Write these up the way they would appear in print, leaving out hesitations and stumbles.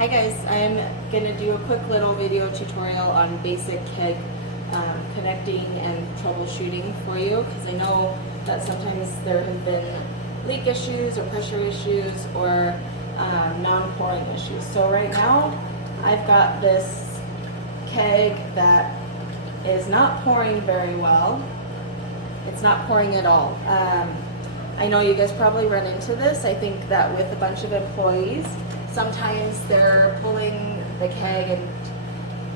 Hi guys, I'm going to do a quick little video tutorial on basic keg connecting and troubleshooting for you, because I know that sometimes there have been leak issues or pressure issues or non-pouring issues. So right now I've got this keg that is not pouring very well. It's not pouring at all. I know you guys probably run into this. I think that with a bunch of employees, sometimes they're pulling the keg and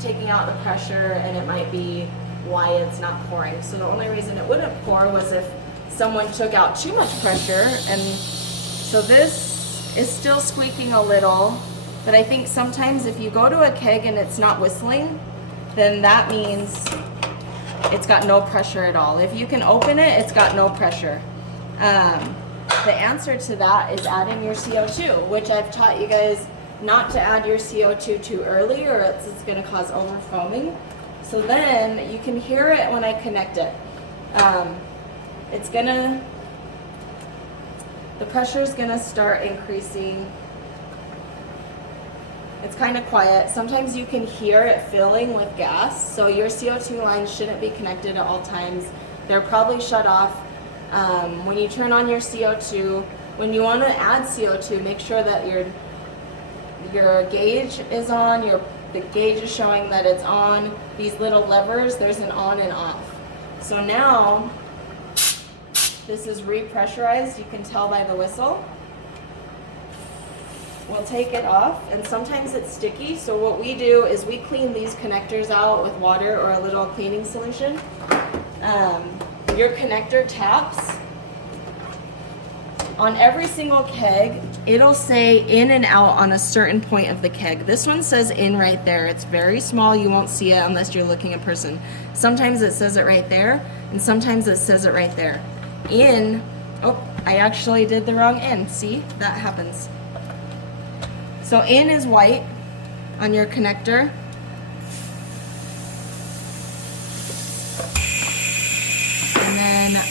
taking out the pressure, and it might be why it's not pouring. So the only reason it wouldn't pour was if someone took out too much pressure, and so this is still squeaking a little, but I think sometimes if you go to a keg and it's not whistling, then that means it's got no pressure at all. If you can open it, it's got no pressure. The answer to that is adding your CO2, which I've taught you guys not to add your CO2 too early, or else it's going to cause over foaming. So then you can hear it when I connect it. The pressure is going to start increasing. It's kind of quiet. Sometimes you can hear it filling with gas, so your CO2 lines shouldn't be connected at all times. They're probably shut off. When you turn on your CO2, when you want to add CO2, make sure that your gauge is on, the gauge is showing that it's on. These little levers, there's an on and off. So now, this is repressurized, you can tell by the whistle. We'll take it off, and sometimes it's sticky, so what we do is we clean these connectors out with water or a little cleaning solution. Your connector taps, on every single keg, it'll say in and out on a certain point of the keg. This one says in right there. It's very small, you won't see it unless you're looking in person. Sometimes it says it right there, and sometimes it says it right there. In, oh, I actually did the wrong in. See, that happens. So in is white on your connector. And then,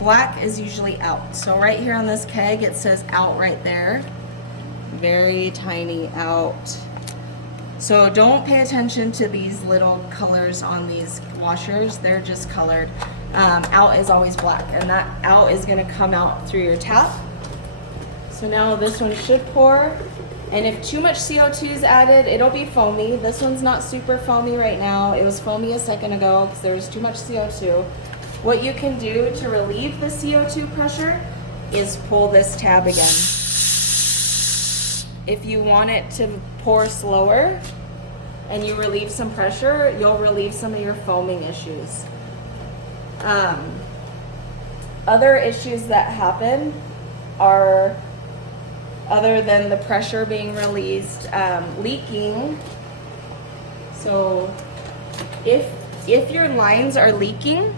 black is usually out. So right here on this keg, it says out right there. Very tiny out. So don't pay attention to these little colors on these washers. They're just colored. Out is always black, and that out is going to come out through your tap. So now this one should pour, and if too much CO2 is added, it'll be foamy. This one's not super foamy right now. It was foamy a second ago because there was too much CO2. What you can do to relieve the CO2 pressure is pull this tab again. If you want it to pour slower and you relieve some pressure, you'll relieve some of your foaming issues. Other issues that happen are, other than the pressure being released, leaking. So if your lines are leaking,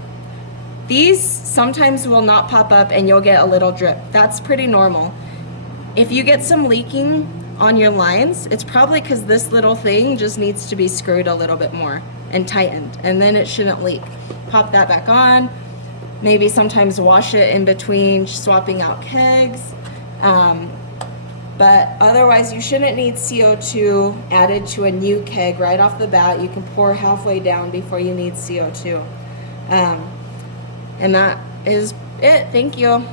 these sometimes will not pop up and you'll get a little drip. That's pretty normal. If you get some leaking on your lines, it's probably because this little thing just needs to be screwed a little bit more and tightened, and then it shouldn't leak. Pop that back on. Maybe sometimes wash it in between swapping out kegs. But otherwise, you shouldn't need CO2 added to a new keg right off the bat. You can pour halfway down before you need CO2. And that is it. Thank you.